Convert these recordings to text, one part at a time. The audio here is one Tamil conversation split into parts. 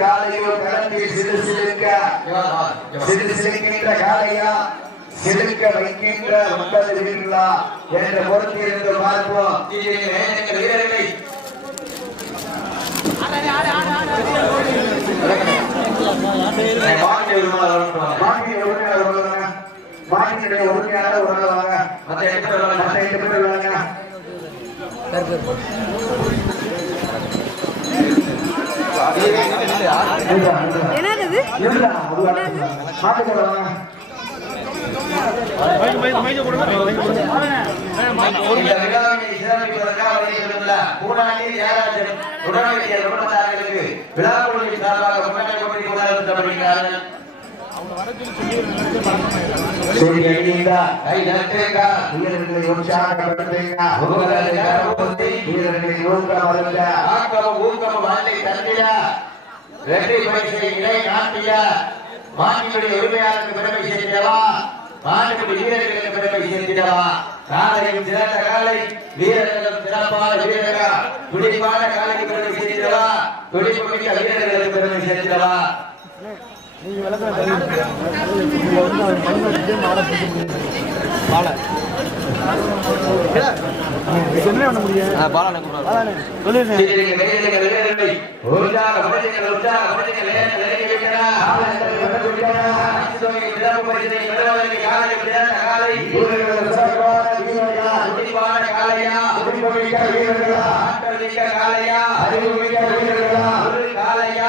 சிலுக்குது காலையோ கலந்தி சிலு சிலுக்க சிலு சிலுக்கின்ற காலையா? சிலுக்க வைக்கின்ற வீரர்களா என்ற பொறுத்திருந்து பார்ப்போம். வீரர்களை வாங்கி மாட்டினுடைய உரிமையாளர் வருவாங்க மற்ற எட்டு பேர் வரணும். மற்ற எட்டு பேர் வருவாங்க என்னது இல்ல அது மாட்டுக்கு வருவாங்க இந்த விழாவினை சிறப்பிப்பதற்காக வருகின்றுள்ள பூனாடி ஜெயராஜன் உடனடிய குடும்பத்தார்களுக்கு விழா குழுவின் சார்பாக முன்னாடி கொண்டு கொண்டாடப்படுகிறார்கள் என்னது? அடியுங்க கை நட்டுங்க வீரர்களை உற்சாகப்படுத்துங்க உங்களை கரப்பொத்தி வீரர்களை வாழ்க்கை வெற்றி பரிசை இடை நாட்டிய மாட்டினுடைய உரிமையாளருக்கு பெருமை சேர்த்திடவா? மாட்டுக்குடி வீரர்களுக்கு பெருமை சேர்த்திடவா? காலையும் சிறந்த காலை வீரர்களும் சிறப்பான வீரர்களா. துடிப்பான காலைக்கு பெருமை சேர்த்திடவா? துடிப்பு மிக்க வீரர்களுக்கு பெருமை சேர்த்திடவா? நீங்க விளக்கம் வீரர்களை உற்சாக படுத்துங்கள், உற்சாக படுத்துங்கள், நேரங்கள் காலையா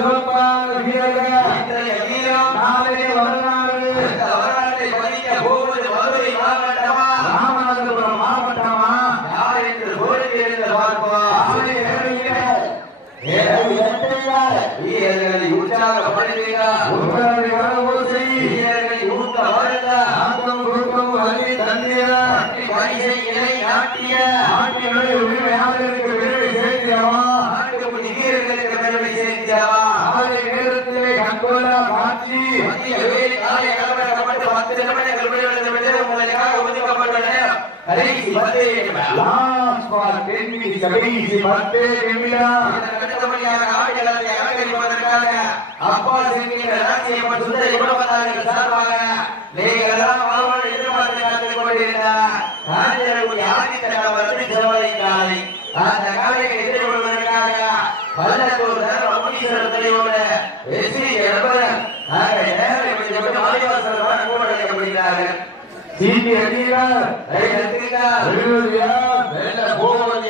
भगवान கபடிசி பத்தே நிமிடா கட்டத்தபடியாக காவிரி நகரத்தை அலங்கரிப்பதற்காக அப்பா சிறுமிகள் எல்லாம் செய்யப்பட்ட சுந்தர குடும்பத்தார்கள் சார்பாக நீங்கள் எல்லாம் வாழ்வாழ் எதிர்பார்த்து காத்து கொண்டிருந்தார் காஞ்சியர்களுடைய ஆதி தடம் வந்து செல்வதை காலை அந்த காலையை எதிர்கொள்வதற்காக பல்லத்தூர் ரமணீஸ்வரர் தலைவோடு எஸ்வி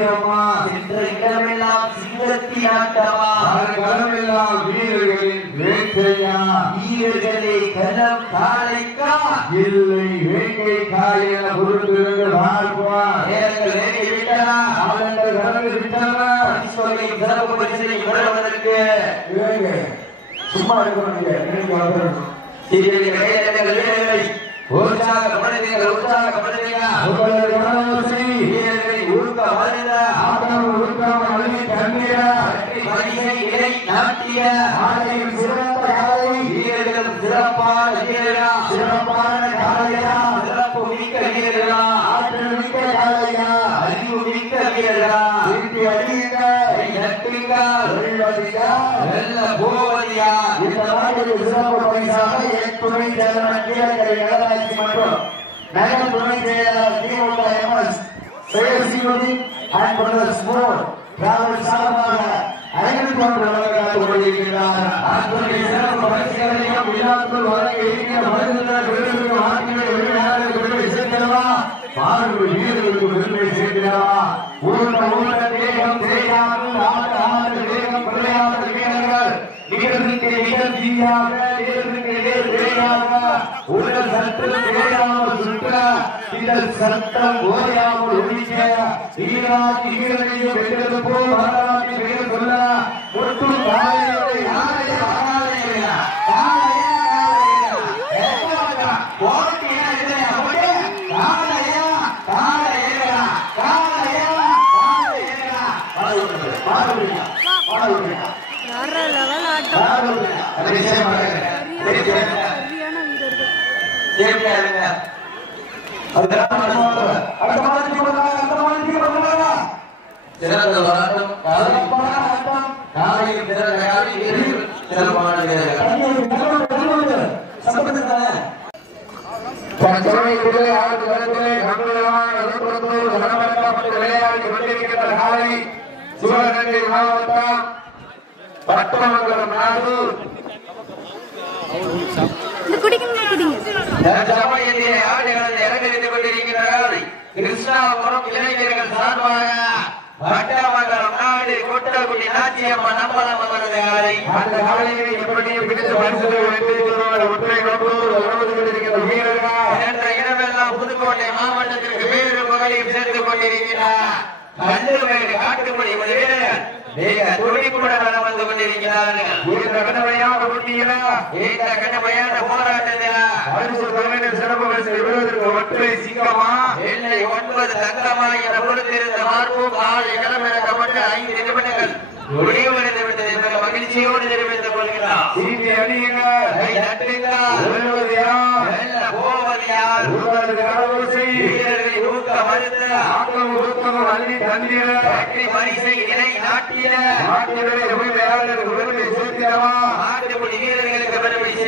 வீரமா சென்ற இடமெல்லாம் சிங்கத்தி ஆட்டமா களமெல்லாம் வீரர்களின் வேட்டையா வீரர்களே கலம் காலைக்கா? இல்லை வேங்கை காலை என பொருட்கள் வாழ்வா? நேரங்கள் வேங்கை விட்டனா? அவர்கள் கலந்து விட்டனா? சொல்லை சிறப்பு பரிசனை பெறுவதற்கு. சும்மா இருக்கணும் சீரியல் கையில் உற்சாக கபடுவீங்க உற்சாக கபடுவீங்க பிரதர்ஸ் மூ ராவல் சாரமாக அரங்கில் கொண்டு வழங்காது கொண்டிருக்கிறார் ஆத்மனை சிறப்பு பரிசீலனையும் விழாக்கள் வழங்க இளைஞர் மனிதன விருதுக்கு மாற்றினை விருதுகளுக்கு விருதை சேர்க்கிறவா பார்வை வீரர்களுக்கு விருதை சேர்க்கிறவா ஊர்ல ஊர்ல தேகம் தேயாமல் ஆடு ஆடு தேகம் பிள்ளையாமல் வீரர்கள் நிகழ்ச்சி நிகழ்ச்சியாக சத்தம் ஓயாமல் ஒழிக்க ஈராக் சரியான வீரர்கள். சிவகங்கை மாவட்டம் பட்டமங்கலம் நாடு இந்த குடிங்க தற்சமயத்திலே ஆடுகளத்தில் இறங்கி கொண்டிருக்கின்ற காலை கிருஷ்ணாபுரம் இளைஞர்கள் சார்பாக பட்டமங்கலம் நாடு கொட்டக்குடி நாச்சியம்மன் நம்பலம் அவரது காலை அந்த காலையை எப்படியும் பிடித்து பரிசுகளை வென்றிருக்கிறோம் ஒற்றை நோக்கோடு வளர்ந்து கொண்டிருக்கின்ற வீரர்கள். என்ற இடமெல்லாம் புதுக்கோட்டை மாவட்டத்திற்கு வேறு வகையில் சேர்ந்து கொண்டிருக்கிறார். கல்லுமேடு காட்டுமொழி வீரர்கள் மிக துடிப்புடன் வலம் வந்து கொண்டிருக்கிறார்கள். இந்த கடுமையான போட்டியில? இந்த கடுமையான போராட்டத்தில்? பரிசு தலைமையின் சிறப்பு பரிசு பெறுவதற்கு ஒற்றை சிங்கமா? எல்லை ஒன்பது தங்கமாய் என பொறுத்திருந்த மார்பும் ஆள் களமிறக்கப்பட்டு ஐந்து நிமிடங்கள் முடிவடைந்து மகிழ்ச்சியோடு தெரிவித்துக் கொள்கிறார் கை தட்டுங்கள். வெல்வது யார்? வெல்ல போவது யார் உங்களது கரவரிசை வீரர்களை ஊக்க மறுத்த ஆக்கம் ஊக்கம் அள்ளி தந்திர வெற்றி பரிசை இணை நாட்டில நாட்டினுடைய உரிமையாளர் உரிமை சேர்த்திடவா ஆட்டுக்குடி வீரர்களுக்கு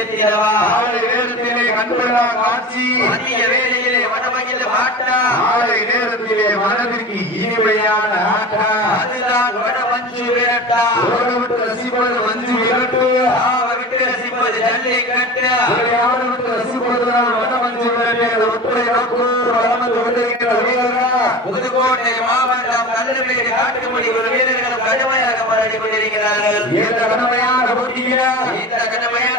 சேர்த்திடவா ஆலை நேரத்திலே கண்டுள்ளா காட்சி. மதிய வேளையிலே வடமகிழ மாட்டா ஆலை நேரத்திலே மனதிற்கு இனிமையான ஆட்டம் அதுதான் வட மஞ்சு விரட்டா. உலகவிட்டு ரசிப்பது மஞ்சு விரட்டு. ஆவ விட்டு ரசிப்பது ஜல்லை கட்டு. உலகையாவது விட்டு ரசிப்பதுதான் வட மஞ்சு விரட்டு. ஒற்றை நோக்கு வளர்ந்து கொண்டிருக்கிற வீரர்கள் புதுக்கோட்டை மாவட்டம் கல்லூரி காட்டுக்குடி ஒரு வீரர்களும் கடுமையாக போராடி கொண்டிருக்கிறார்கள். இந்த கடுமையான போட்டியில இந்த கடுமையான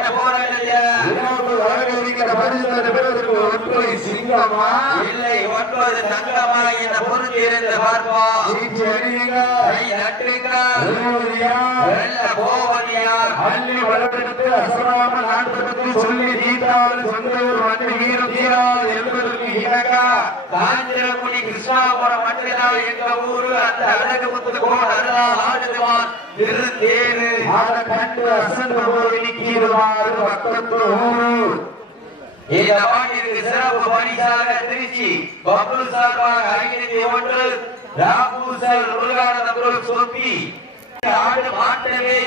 பரிசுகளை பெறுவதற்கு ஒற்றை சிங்கமா? இல்லை ஒன்பது தங்கமா என பொறுத்து இருந்து பார்ப்போம். சீட்டி அணியுங்க. கை நட்டுங்கள் வெல்வது யார்? வெல்ல போவது யார் அள்ளி வளர்த்து அசராம நாட்டுக்கு சொல்லி தீட்டால் சொந்த ஊர் வந்து வீரம் தீராது என்பதற்கு இணங்கா. காஞ்சிரக்குடி கிருஷ்ணாபுரம் மண்டலம் எங்க ஊரு? அந்த அழகு முத்து கோட அருளா ஆடுதுவான். திருத்தேரு ஆட கண்டு அசந்து போய் நிற்கிறவாறு பக்கத்து ஊரு. இந்த பாட்டிற்கு சிறப்பு பணிசாக திருச்சி பப்புள் சார்பாக ஐநூத்தி ஒன்று ராபூசல் முருகானந்தபுரம் சொப்பி ஆடு மாட்டவே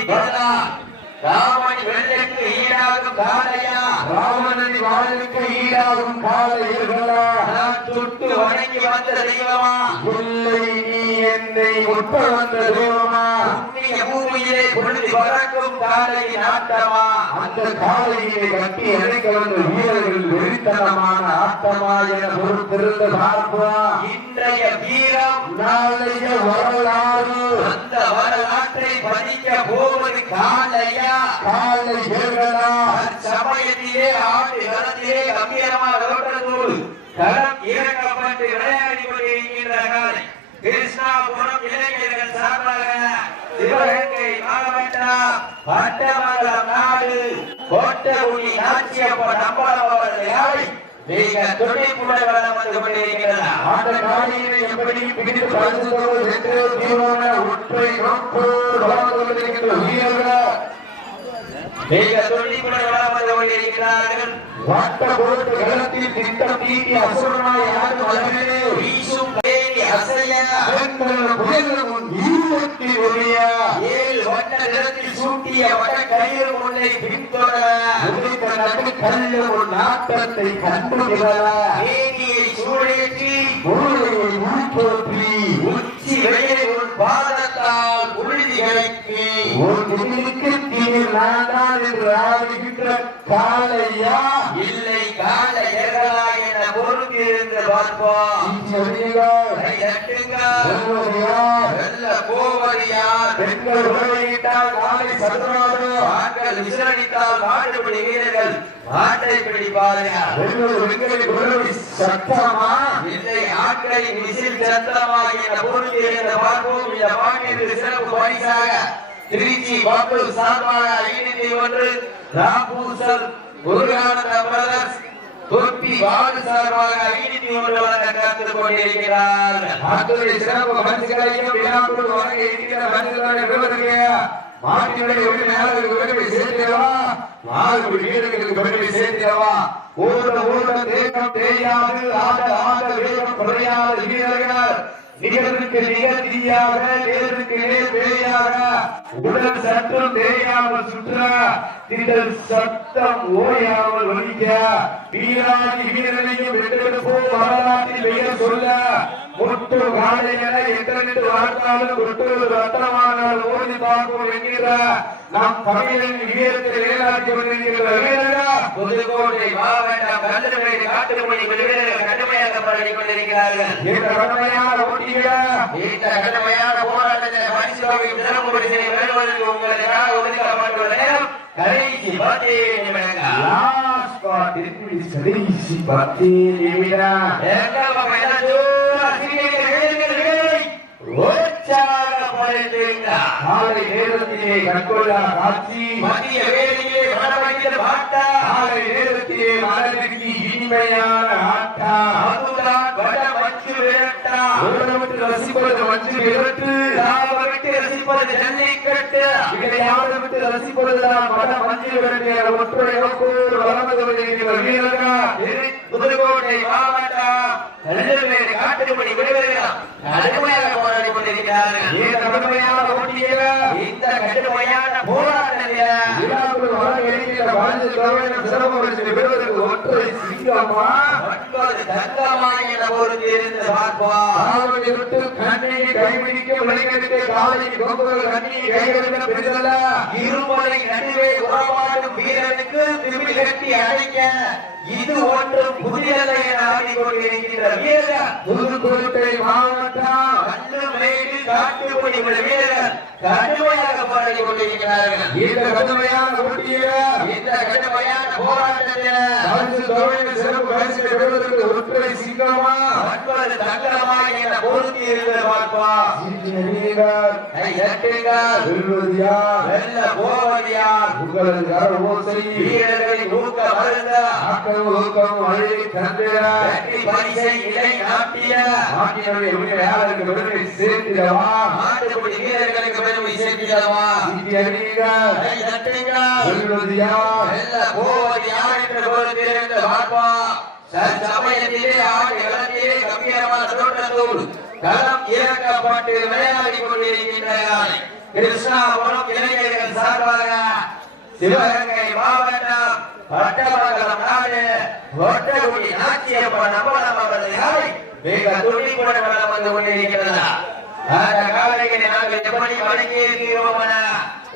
ராமணி வெள்ளைக்கு ஈடாகும் காளையா ராமனடி வாழ்வுக்கு ஈடாகும் காலையர்களா நான் தொட்டு வணங்கி வந்த தெய்வமா? இல்லை நீ என்னை ஒட்ட வந்த தெய்வமா? புண்ணிய பூமியிலே பொழுது பறக்கும் காலை நாட்டமா? அந்த காலையை கட்டி அணைக்க வந்த வீரர்கள் வெறித்தனமான ஆட்டமா என பொறுத்திருந்த பார்ப்பா. இன்றைய வீரம் நாளைய வரலாறு. அந்த வரலாற்றை பதிக்க போவது காலையா? காலை வீரர்களா சமயத்திலே ஆண்டு களத்திலே கம்பீரமாக தோற்றத்தோடு களம் இறக்கப்பட்டு விளையாடி கொண்டிருக்கின்ற காலை. கிருஷ்ணாபுரம் இளைஞர்கள் சார்பாக சிவகங்கை மாவட்டம் பட்டமங்கலம் நாடு கோட்டகுடி நாச்சியப்ப நம்பலம் அவர்கள் மிக துடிப்புடன் வளம் வந்து கொண்டிருக்கிறார் அந்த காலையை எப்படி பிடித்து நோக்கோடு கொண்டிருக்கின்ற மிக துடிப்புடன் வளம் வந்து கொண்டிருக்கிறார்கள் வட்ட போட்டு களத்தில் திட்டம் தீட்டி அசுரமாய் யாரும் வரவில்லை வீசும் பேரி அசைய இருபத்தி ஒளியா ஏழு வட்ட நிறத்தில் சூட்டிய வட கயிறு முல்லை பின்தொட கல்லு ஒரு நாட்டத்தை வேணியை தீர் நாடான் என்று ஆடுகின்ற காலையா இல்லை கால எர்களா என பார்ப்போம் வெல்ல போவது யார் பெண்கள் உறவையிட்டால் நாளை சதுராடு ஆண்கள் விசிலடித்தால் மாட்டுப்பிடி வீரர்கள் மாட்டை பிடிப்பார்கள் சத்தமா? இல்லை ஆட்களின் விசில் சத்தமா என பொறுத்திருந்த பார்ப்போம். இந்த பாட்டிற்கு சிறப்பு பரிசாக. திருச்சி பாப்பு சார்பாக ஐநூத்தி ஒன்று ராம்பூசல் முருகானந்த பிரதர்ஸ் தொப்பி வார்டு சார்பாக ஐநூத்தி ஒன்று வழங்க காத்துக் கொண்டிருக்கிறார்கள் மக்களுடைய சிறப்பு மனுஷர்களையும் விழாக்குள் வழங்க இருக்கிற மனுஷர்களுடைய பெறுவதற்கு மாட்டினுடைய உரிமையாளர்களுக்கு பெருமை சேர்த்திடவா மாறுபடி வீரர்களுக்கு பெருமை சேர்த்திடவா ஓட ஓட தேகம் தேயாது ஆட ஆட வேகம் குறையாத வீரர்கள் நிகழ்வுக்கு தீயாக நேருக்கு நேர் பேயாக உடல் சற்றும் தேயாமல் சுற்ற திடல் சத்தம் ஓயாமல் ஒழிக்க வீராதி வீரனையும் வென்றெடுப்போம் வரலாற்றில் பெயர் சொல்ல. முட்டு என எத்தனை வாழ்ந்தாலும் கொட்டு ரத்தனமானால் ஓடி பார்ப்போம் என்கிற நாம் தமிழின் வீரத்தில் நிலைநாட்டி கொண்டிருக்கிற வீரர்கள் புதுக்கோட்டை மாவட்டம் கந்தமணி காட்டுமணி வீரர்கள் கடுமையாக பழகி கொண்டிருக்கிறார்கள் இந்த கடுமையான போட்டியில இந்த கடுமையான போராட்டத்தில் பரிசு தொகை சிறப்பு பரிசினை பெறுவதற்கு உங்களுக்காக ஒதுக்கப்பட்டுள்ள நேரம் கடைசி பத்து நிமிடங்கள் லாஸ்ட் பாட்டில் கடைசி பத்து நிமிடம் எங்கள் பக்கம் எல்லாம் ஜோரா சிரிக்கிறீங்க, வீரர்கள், வீரர்களை உற்சாகப்படுத்துங்கள். காலை நேரத்திலே கண்கொள்ளா காட்சி மத்திய வேலையிலே மனமகிழ் பாட்டா காலை நேரத்திலே மனதிற்கு இனிமையான ஆட்டம் அதுதான் வட மஞ்சு விரட்டா. ஓடவிட்டு ரசிப்பது மஞ்சள் விரட்டு. லாபம் விட்டு ரசிப்பது ஜல்லிக்கட்டு இதை யாரும் விட்டு ரசிப்பதுதான் வட மஞ்சள் விரட்டு என்ற ஒற்றை நோக்கோடு வளர்ந்து வருகிற வீரர்கள்? புதுக்கோட்டை மாவட்டம் நல்லவேறு காட்டுமணி விடுவர்கள்? கடுமையாக போராடி கொண்டிருக்கிறார்கள். இந்த கடுமையான போட்டியில இந்த கடுமையான போராட்டத்தில் விழாக்குள் வர எளிமையில தரவேண்டும் சிறப்பு பரிசு பெறுவதற்கு ஒற்றை சிங்கமா ஒன்பது என இருந்து விட்டு கண்ணியை கொம்புகள் கண்ணியை பெரிதல்ல இருமுறை நடுவே உறவாடும் வீரனுக்கு திமிழ் கட்டி இது ஒன்றும் புதியல்ல என ஆடிக்கொண்டிருக்கின்ற வீரர் புதுக்கோட்டை மாவட்டம். கல்லுமேடு காட்டுமணி வீரர் கடுமையாக போராடி கொண்டிருக்கிறார்கள். இந்த கடுமையான போட்டியில இந்த கடுமையான போராட்டத்தில் பரிசு தொகையில் சிறப்பு பரிசு பெறுவதற்கு ஒற்றை சிங்கமா? ஒன்பது தங்கமா என பொருத்தி இருந்து யார்? வெல்ல போவது யார் உங்களது கர ஓசை வீரர்களின் ஊக்க மருந்த ஆக்கம் ஊக்கம் வழி தந்திர. பரிசை இலை நாட்டிய. ஆட்டியவரை உரிமையாளருக்கு பெருமை சேர்த்திடவா. நாட்டுப்படி வீரர்களுக்கு பெருமை சேர்க்கிறவா சீட்டியடிகள், கை தட்டுங்கள். வெல்வது யார்? வெல்ல போவது யார் என்று பொறுத்திருந்து பார்ப்போம் சமயத்திலே ஆடி களத்திலே கம்பீரமான தோற்றத்தோடு களம் இறக்கப்பட்டு விளையாடி கொண்டிருக்கின்றார்கள் கிருஷ்ணாபுரம் இளைஞர்கள் சார்பாக சிவகங்கை மாவட்டம் பட்டமங்கலம் நாடு ஒட்டகுடி நாச்சியப்பன் நம்பலம் அவர்களை மிக துணிப்புடன் வளம் வந்து கொண்டிருக்கிறதா அந்த காலைகளை நாங்கள் எப்படி வணங்கி இருக்கிறோம் என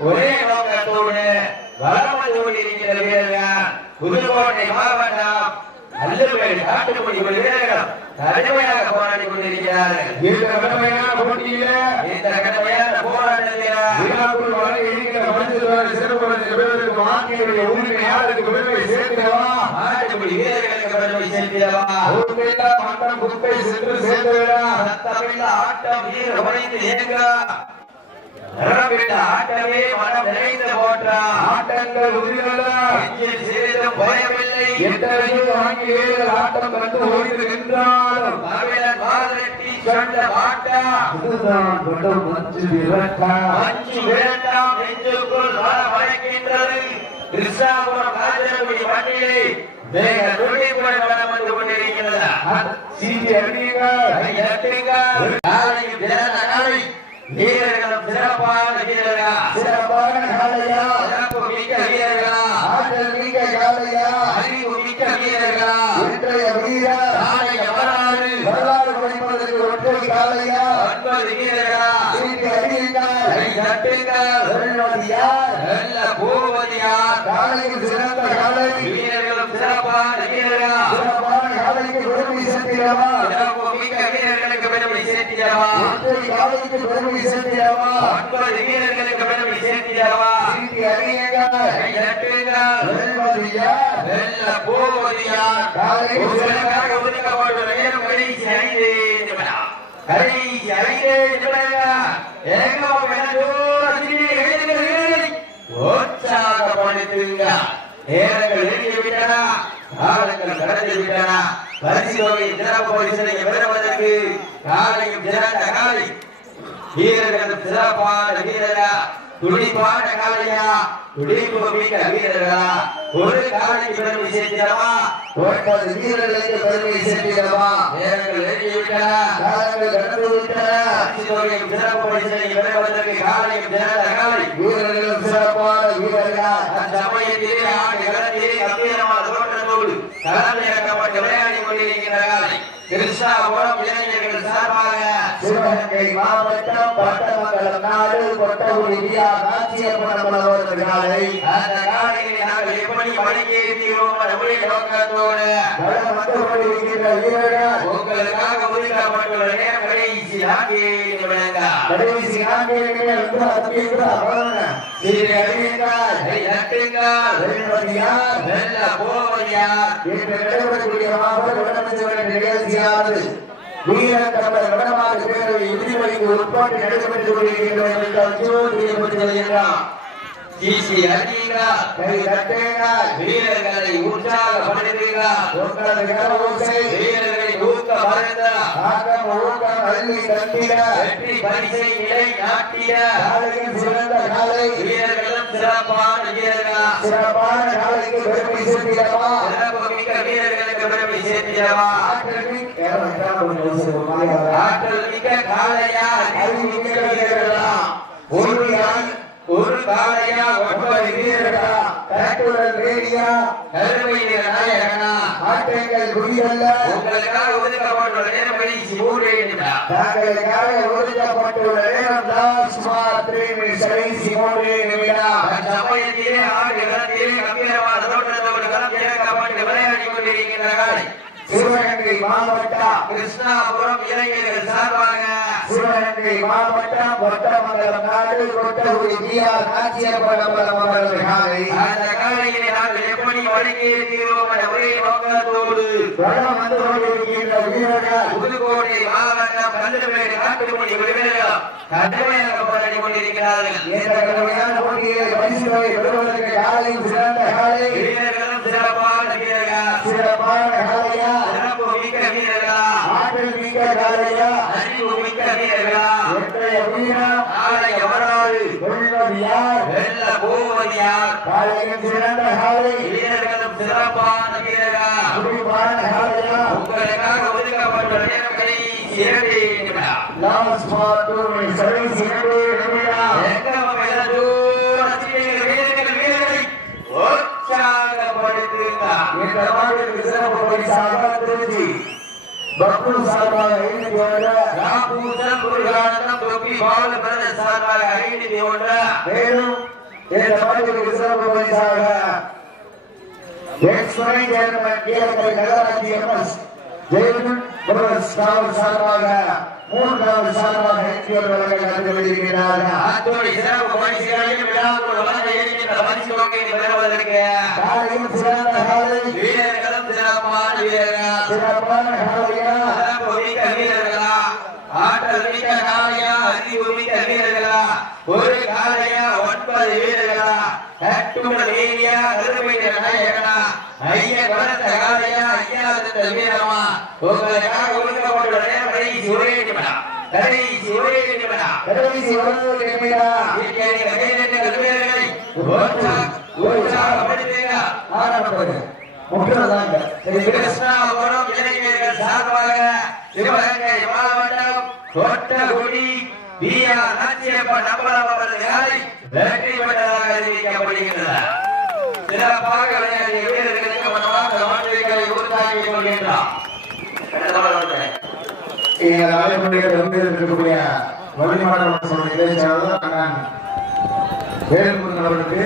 ஒரே நோக்கத்தோடு வளம் வந்து கொண்டிருக்கிற வீரர்கள் புதுக்கோட்டை மாவட்டம் அல்லுவேல் காட்டுக்குடி வீரர்கள் கடுமையாக போராடி கொண்டிருக்கிறார்கள். இந்த கடுமையான போட்டியில இந்த கடுமையான போராட்டத்தில் விழாக்குள் வர இருக்கிற சிறப்பு பெறுவதற்கு ஆட்டியவருடைய உரிமையாளருக்கு பெருமை சேர்த்திடவா நாட்டுக்குடி வீரர்களுக்கு பெருமை சேர்க்கிறவா மன்றம் குப்பை சென்று சேர்ந்துவிடா சத்தமில்ல ஆட்டம் வீர உடைந்து ஏங்க நிறமிட்ட ஆட்டமே மனம் நிறைந்து போற்றா. ஆட்டங்கள் நெஞ்சில் சிறிதும் பயமில்லை. எத்தனையோ வாங்கி வீரர்கள் ஆட்டம் கண்டு ஓய்ந்து நின்றாலும். தமிழன் மாதட்டி சொன்ன பாட்டா. இதுதான் படம் மஞ்சு விரட்டா. அஞ்சு வேண்டாம் நெஞ்சுக்குள் வர வழக்கின்றது கிருஷ்ணாபுரம் ராஜகுடி மண்ணிலே வேக துடிப்புடன் வளம் வந்து கொண்டிருக்கிறதா. சீட்டி அடிகள். காலையும் பிறந்த நாளை வீரர்களும் சிறப்பான வீரர்களா சிறப்பான காலையா சிறப்பு மிக்க வீரர்களா? ஆற்றல் மிக்க காலையா அறிவு மிக்க வீரர்களா? இன்றைய வீரா நாளைய வரலாறு. வரலாறு படிப்பதற்கு ஒற்றை காலையா? ஒன்பது வீரர்களா? சீட்டி அடிகள் கை தட்டுங்கள். வெல்வது யார் வெல்ல போவது யார் காலையில் சிறந்த காலை வீரர்களும் சிறப்பான வீரர்களா சிறப்பான காலைக்கு பெருமை சேர்த்திடவா சிறப்பு மிக்க வீரர்களுக்கு பெருமை சேர்த்திடவா? ஒற்றை காலைக்கு பெருமை சேர்த்திடவா? ஒன்பது வீரர்களுக்கு பெருமை சேர்த்திடவா? சீட்டி அடிகள் கை தட்டுங்கள் வெல்வது யார் வெல்ல. போவது யார் காலைக்கு உங்களுக்காக ஒதுக்கப்பட்ட நேரம் கடைசி ஐந்து நிமிடம். கடைசி ஐந்து நிமிடங்கள். எங்க போகிறதோ சிறிய இளைஞர்கள் வீரர்களை உற்சாகப்படுத்துங்க. நேரங்கள் நெருங்கி விட்டன. காலங்கள் கடந்து விட்டன. பரிசு தொகை சிறப்பு பரிசனை பெறுவதற்கு காலையும் சிறந்த காலை. வீரர்களும் சிறப்பான வீரரா துடிப்பான காலையா துடிப்பு மிக்க வீரர்களா. ஒரு காலைக்கு பெருமை சேர்த்திடவா ஒன்பது வீரர்களுக்கு பெருமை சேர்த்திடவா நேரங்கள் நெருங்கி காலங்கள் கடந்து விட்டன சிறப்பு பரிசனை பெறுவதற்கு காலையும் சிறந்த காலை. வீரர்களும் சிறப்பான வீரர்கள் அச்சமயத்திலே ஆண்டு களத்திலே கம்பீரமான தோற்றத்தோடு களம் இறக்கப்பட்டு விளையாடி கொண்டிருக்கிற காலை கிருஷ்ணாபுரம் இளைஞர்கள் சார்பாக சிவகங்கை மாவட்டம் பட்டமங்கலம் நாடு கொட்டகுடி வியா நாச்சியப்பனம் அவர்களாலை அந்த காலையை நாங்கள் எப்படி படிக்கிறோம் நம்முடைய நோக்கத்தோடு வந்து கொண்டிருக்கின்ற வீரர்கள் உங்களுக்காக ஒதுக்கப்பட்டுள்ள நேரம் கடைசி நான்கே நிமிடங்கள் கடைசி நான்கிலே வந்து அத்தியுள்ள அவன சீரை வெல்வது யார் வெல்ல போவது யார் இன்று நடைபெறக்கூடிய மாபெரும் வடமஞ்சுவர நிகழ்ச்சியானது வீரர் தமிழர் வடமாறு பேரவை இறுதிமொழிக்கு உட்பாட்டு நடைபெற்றுக் கொண்டிருக்கின்ற வீரர்களை ஊக்கப்படுத்த ஆக்கம் ஊக்கம் அள்ளி தந்திட வெற்றி பரிசை நிலை நாட்டிய காலையில் சிறந்த காலை. வீரர்களும் சிறப்பான வீரர்களா. சிறப்பான காலைக்கு பெருமை சேர்த்திடவா? சிறப்பு மிக்க வீரர்களுக்கு பெருமை சேர்த்திடவா. ஆற்றல் மிக்க காளையா அறிவு மிக்க வீரர்களா? ஒரு யான் ஒரு காளையா ஒன்பது வீரர்களா? பேட்டுடன் ரேடியா கருமையில நாயகனா? ஆட்டங்கள் குடியல்ல. உங்களுக்காக ஒதுக்கப்பட்டுள்ள நேரம் கழிச்சு மூன்றே தாங்களுக்காக ஒதுக்கப்பட்டுள்ள நேரம் தான் சுமார் த்ரீ மினிட்ஸ் கடைசி மூன்று நிமிடம் சமயத்திலே ஆடு களத்திலே கம்பீரமான தோற்றத்தோடு களம் இறக்கப்பட்டு விளையாடி கொண்டிருக்கின்ற காலை சிவகங்கை மாவட்டம் கிருஷ்ணாபுரம் இளைஞர்கள் சார்பாக சிவகங்கை மாவட்டம் கொட்டமங்கலம் நாடு கொட்டகுடி ஜிஆர் நாச்சியப்படம் அவர்கள் காலை அந்த காலையிலே நாங்கள் எப்படி வழங்கி இருக்கிறோம் என்ற ஒரே நோக்கத்தோடு வளம் வந்து கொண்டிருக்கின்ற வீரர்கள் புதுக்கோட்டை மாவட்டம் கல்லுமேடு காட்டுமணி விடுதலைகள் கடுமையாக போராடி கொண்டிருக்கிறார்கள். இந்த கடுமையான போட்டியை பரிசுகளை பெறுவதற்கு காலை சிறந்த காலை வீரர்களும் சிறப்பான வீரர்கள். சிறப்பான ஆற்றல் மிக்க காலையா அறிவு மிக்க வீரர்களா என்டைய வீரம் நாளை எவராது? வெல்வது யார் வெல்ல போவது யார் காலையின் சிறந்த காலை. வீரர்களும் சிறப்பான வீரர்கள்? துடிப்பான காலையா உங்களுக்காக ஒதுக்கப்பட்டுள்ள நேரம் கடைசி இரண்டு நிமிடம் லாஸ்ட் ஃபார் டூ மினிட்ஸ் கடைசி இரண்டு நிமிடம் எங்கம தூரத்தில் வீரர்கள் வீரர்களை உற்சாகப்படுத்துகிறார் இந்த மாவட்டத்திற்கு சிறப்பு பரிசாக திருச்சி பக்ரு சார்பாக பால பிரதேச சார்பாக ஐநூத்தி ஒன்று மேலும் இந்த மாவட்டத்திற்கு சிறப்பு பரிசாக எக்ஸ் துணை சேர்மன் கீழக்கரை நகராட்சி எம்எஸ் ஜெயலலிதா பிரதர்ஸ் காவல் சார்பாக மூன்றாவது சார்பாக ஒன்று வழங்க கலந்து கொண்டிருக்கிறார்கள் அத்தோடு சிறப்பு பரிசுகளையும் விழாக்குள் வழங்க இருக்கின்ற பரிசு தொகையை பெறுவதற்கு காலையில் சிறந்த காலை. வீரர்களும் சிறப்பான வீரர்கள். சிறப்பான காலையா சிறப்பு மிக்க வீரர்களா ஆற்றல் மிக்க காளையா அறிவு மிக்க வீரர்களா ஒரு காளையா ஒன்பது வீரர்களா? கட்டுடல் வீரியா கருமையில நாயகனா ஐய வளர்த்த காளையா? ஐயாவது வீரமா? உங்களுக்காக கடைசி ஒரே நிமிடம் கடைசி ஒரே கடைசி வீரர்களை உற்சாகப்படுத்துங்க முக்கியதாங்க கிருஷ்ணாபுரம் இளைஞர்கள் சார்பாக சிவகங்கை மாவட்டம் கொட்டகுடி பிஆ நாச்சியப்ப நம்பலம் அவர்களை வெற்றி பெற்றதாக அறிவிக்கப்படுகின்றன. சிறப்பாக விளையாடிய வீரர்களுக்கு மனமாக வாழ்த்துக்களை உருவாக்கி கொள்கின்றார் எங்கள் ஆலயமுடைய இருக்கக்கூடிய வழிபாடு நிகழ்ச்சியாளர் அண்ணன் வேலுமுருகன் அவர்களுக்கு